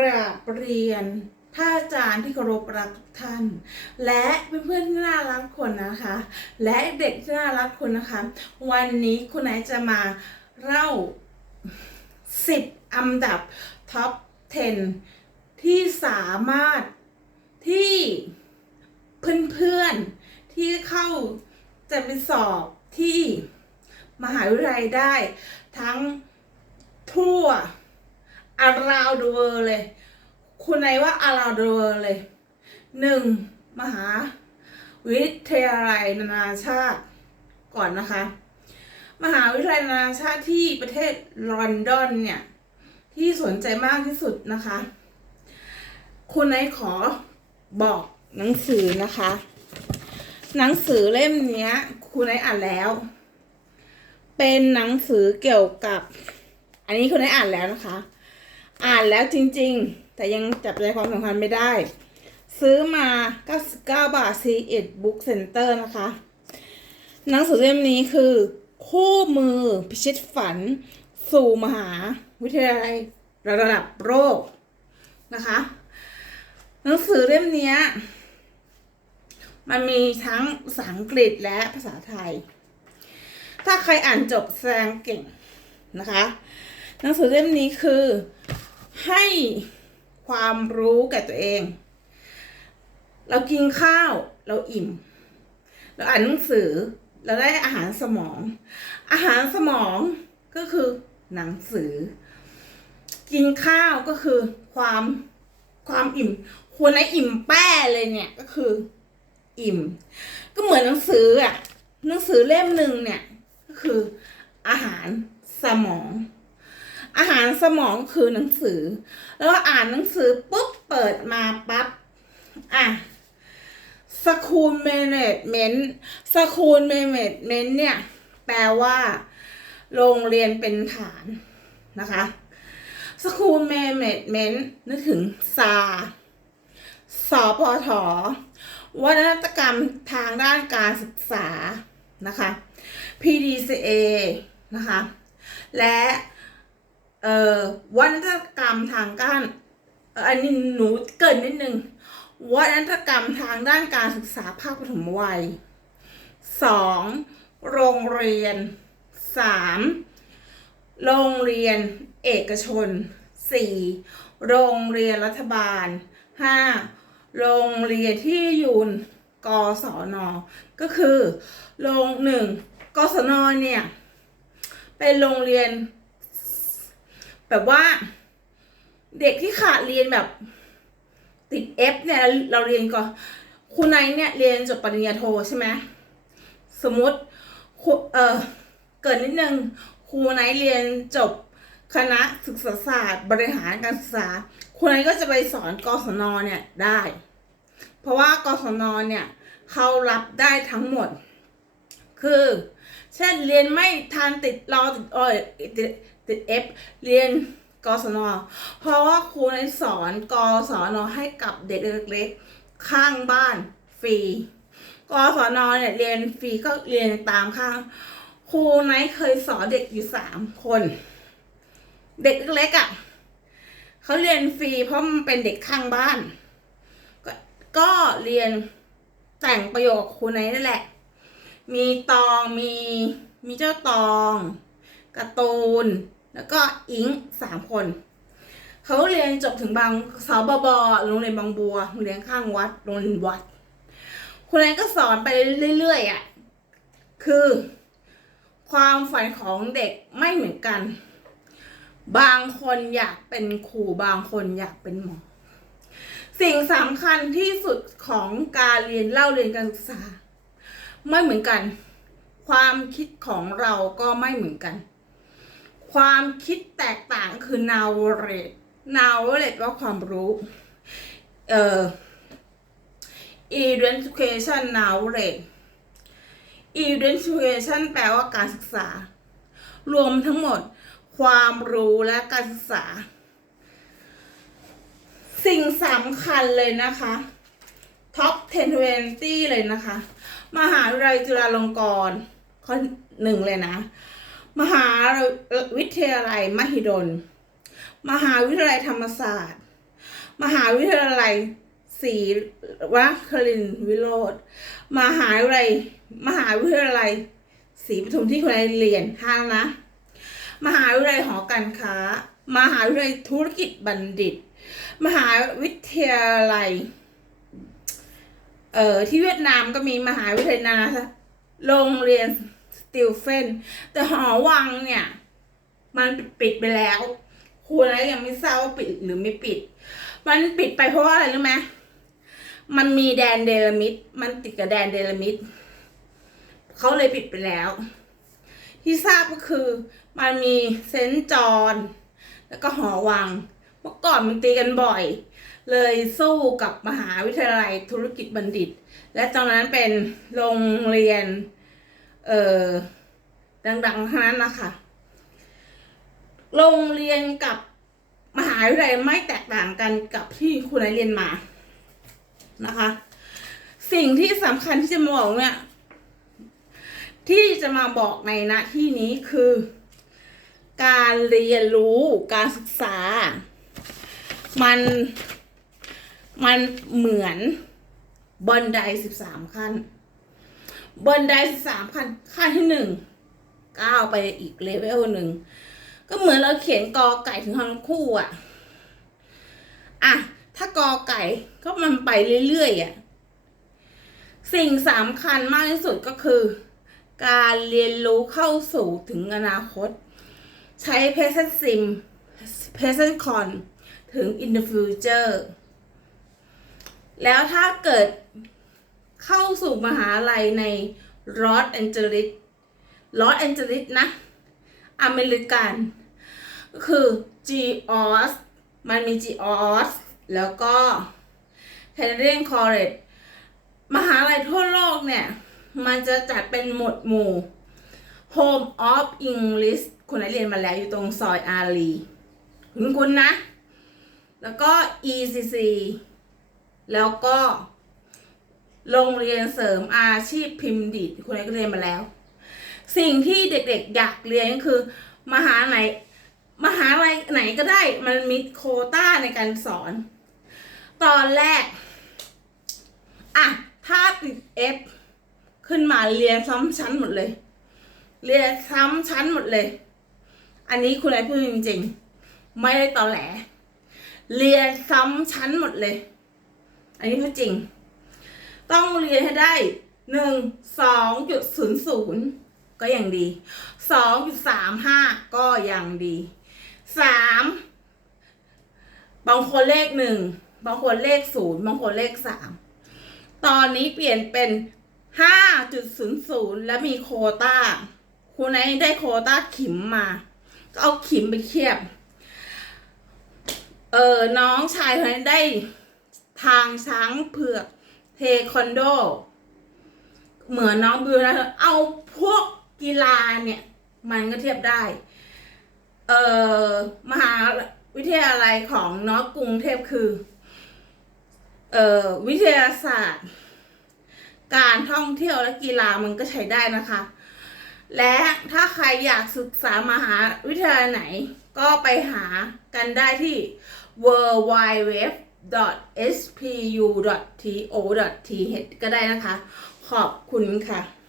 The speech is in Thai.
ราบเรียนท่านอาจารย์ที่เคารพรักทุกท่าน และเพื่อนๆที่น่ารักคนนะคะ และเด็กที่น่ารักทุกคนนะคะ วันนี้คุณไหนจะมาเล่า 10 อันดับท็อป 10 ที่สามารถที่เพื่อนๆที่เข้าจะไปสอบที่มหาวิทยาลัยได้ทั้งทั่ว around the world เลย คุณไหนว่า around the world เลยหนึ่งมหาวิทยาลัยนานาชาติก่อนนะคะ มหาวิทยาลัยนานาชาติที่ประเทศลอนดอนเนี่ย ที่สนใจมากที่สุดนะคะ คุณไหนขอบอกหนังสือนะคะ หนังสือเล่มนี้คุณไหนอ่านแล้ว เป็นหนังสือเกี่ยวกับ อันนี้คุณได้อ่านแล้วนะคะ อ่านแล้วจริงๆ แต่ยังจับใจความสำคัญไม่ได้ ซื้อมา 99 บาท C1 Book Center นเตอร์นะคะ หนังสือเล่มนี้คือ คู่มือพิชิตฝัน สู่มหาวิทยาลัยระดับโลกนะคะ หนังสือเล่มนี้มันมีทั้งภาษาอังกฤษและภาษาไทย ถ้าใครอ่านจบแสดงเก่งนะคะ หนังสือเล่มนี้คือ ให้ความรู้แก่ตัวเอง เรากินข้าวเราอิ่ม เราอ่านหนังสือ เราได้อาหารสมอง อาหารสมองก็คือหนังสือ กินข้าวก็คือความความอิ่มควรให้อิ่มแป้เลยเนี่ยก็คือ อิ่ม ก็เหมือนหนังสืออะหนังสือเล่มหนึ่งเนี่ยก็คืออาหารสมอง อาหารสมองคือหนังสือ แล้วอ่านหนังสือปุ๊บเปิดมาปั๊บอะสคูลเมเนจเมนต์สคูลเมเนจเมนต์เนี่ย แปลว่า โรงเรียนเป็นฐานนะคะสคูลเมเนจเมนต์นึกถึงซาสปทวัฒนกรรมทางด้านการศึกษานะคะ PDCA นะคะ และ เอ่อวัฒนกรรมทางการอันนี้หนูเกินนิดนึงวัฒนกรรมทางด้านการศึกษาภาคปฐมวัยสองโรงเรียนสามโรงเรียนเอกชนสี่โรงเรียนรัฐบาลห้าโรงเรียนที่อยู่กศน ก็คือ โรงหนึ่งกศนเนี่ย เป็นโรงเรียน แบบว่า เด็กที่ขาดเรียนแบบ ติด F เนี่ยเราเรียนก่อนคุณไนเนี่ยเรียนจบปริญญาโทใช่ไหมสมมติเออเกิดนิดนึงครูไนเรียนจบคณะศึกษาศาสตร์บริหารการศึกษาครูไนก็จะไปสอนกศนเนี่ยได้ เพราะว่ากศนเนี่ยเขารับได้ทั้งหมด คือ เช่นเรียนไม่ทันติดรอติดเอย ติดติดเอฟเรียนกศน เพราะว่าครูในสอนกศนให้กับเด็กเล็กๆข้างบ้านฟรีกศนเนี่ยเรียนฟรีก็เรียนตามข้างครูไนท์เคยสอนเด็กอยู่สามคน เด็กเล็กๆอะ่ะเขาเรียนฟรีเพราะมันเป็นเด็กข้างบ้าน ก็ก็เรียนแต่งประโยคครูไนท์นั่นแหละ มีตองมีมีเจ้าตองการ์ตูน แล้วก็อิงสามคน เขาเรียนจบถึงบางสบบบโรงเรียนบางบัวโรงเรียนข้างวัดโรงเรียนวัดคุณแอนก็สอนไปเรื่อยๆอะคือความฝันของเด็กไม่เหมือนกัน บางคนอยากเป็นครูบางคนอยากเป็นหมอ สิ่งสำคัญที่สุดของการเรียนเล่าเรียนการศึกษา ไม่เหมือนกัน ความคิดของเราก็ไม่เหมือนกัน ความคิดแตกต่างคือ knowledge knowledge ว่าความรู้เอ่อ education knowledge education แปลว่าการศึกษา รวมทั้งหมดความรู้และการศึกษา สิ่งสำคัญเลยนะคะท็อป 10 20 เลยนะคะ มหาวิทยาลัยจุฬาลงกรณ์ข้อหนึ่งเลยนะ มหาวิทยาลัยมหิดล มหาวิทยาลัยธรรมศาสตร์ มหาวิทยาลัยศรีวครินวิโรธมหาวิทยาลัยมหาวิทยาลัยศรีปทุมที่คุณนายเรียนห้างนะ มหาวิทยาลัยหอการค้า มหาวิทยาลัยธุรกิจบัณฑิต มหาวิทยาลัย เอ่อที่เวียดนามก็มีมหาวิทยาลัยนาโรงเรียน ติลเฟน แต่หอวังเนี่ย มันปิดไปแล้วครูนะยังไม่ทราบว่าปิดหรือไม่ปิด มันปิดไปเพราะว่าอะไรรู้ไหมมันมีแดนเดลมิดมันติดกับแดนเดลมิดเขาเลยปิดไปแล้ว ที่ทราบก็คือ มันมีเซนจอนแล้วก็หอวัง เมื่อก่อนมันตีกันบ่อย เลยสู้กับมหาวิทยาลัยธุรกิจบัณฑิต และตอนนั้นเป็นโรงเรียน เอ่อดังๆทั้งนั้นนะคะ โรงเรียนกับมหาวิทยาลัยไม่แตกต่างกันกับที่คุณนายเรียนมานะคะ สิ่งที่สำคัญที่จะมาบอกเนี่ย ที่จะมาบอกในหน้าที่นี้คือ การเรียนรู้การศึกษา มันมันเหมือนบันไดสิบสามขั้น บนไดสิบสามขั้นขั้นที่หนึ่งก้าวไปอีกเลเวลหนึ่ง ก็เหมือนเราเขียนกอไก่ถึงฮอนคู่อะ อะ ถ้ากอไก่ก็มันไปเรื่อยๆอะ สิ่งสำคัญมากที่สุดก็คือ การเรียนรู้เข้าสู่ถึงอนาคต ใช้ present sim present con ถึง in the future แล้วถ้าเกิด เข้าสู่มหาลัยในลอสแอนเจลิสลอสแอนเจลิสนะ อเมริกันก็คือ GOS มันมี GOS แล้วก็ Canadian College มหาลัยทั่วโลกเนี่ย มันจะจัดเป็นหมวดหมู่ Home of English คุณได้เรียนมาแล้วอยู่ตรงซอยอารีคุณคุณนะ แล้วก็ ECC แล้วก็ โรงเรียนเสริมอาชีพพิมพ์ดีดคุณได้ก็เรียนมาแล้ว สิ่งที่เด็กๆอยากเรียนก็คือ มหาไหนมหาลัยไหนก็ได้มันมีโคต้าในการสอน ตอนแรกอะถ้าติด F ขึ้นมาเรียนซ้ำชั้นหมดเลย เรียนซ้ำชั้นหมดเลย อันนี้คุณนายพูดจริงๆ ไม่ได้ตอแหล เรียนซ้ำชั้นหมดเลย อันนี้พูดจริง ต้องเรียนให้ได้หนึ่งสองจุดศูนย์ศูนย์ก็ยังดีสองจุดสามห้าก็ยังดีสามบางคนเลขหนึ่งบางคนเลขศูนย์บางคนเลขสามตอนนี้เปลี่ยนเป็นห้าจุดศูนย์ศูนย์แล้วมีโคต้าคุณไหนได้โคต้าขิมมา ก็เอาขิมไปเทียบ เออน้องชายคนนั้นได้ทางช้างเผือก เทควันโด เหมือนน้องบิวนะเอาพวกกีฬาเนี่ย มันก็เทียบได้ เอ่อมหาวิทยาลัยของน้องกรุงเทพคือ เอ่อวิทยาศาสตร์ การท่องเที่ยวและกีฬามันก็ใช้ได้นะคะ และถ้าใครอยากศึกษามหาวิทยาลัยไหน ก็ไปหากันได้ที่ w w w s p u t o t h ก็ได้นะคะ ขอบคุณค่ะ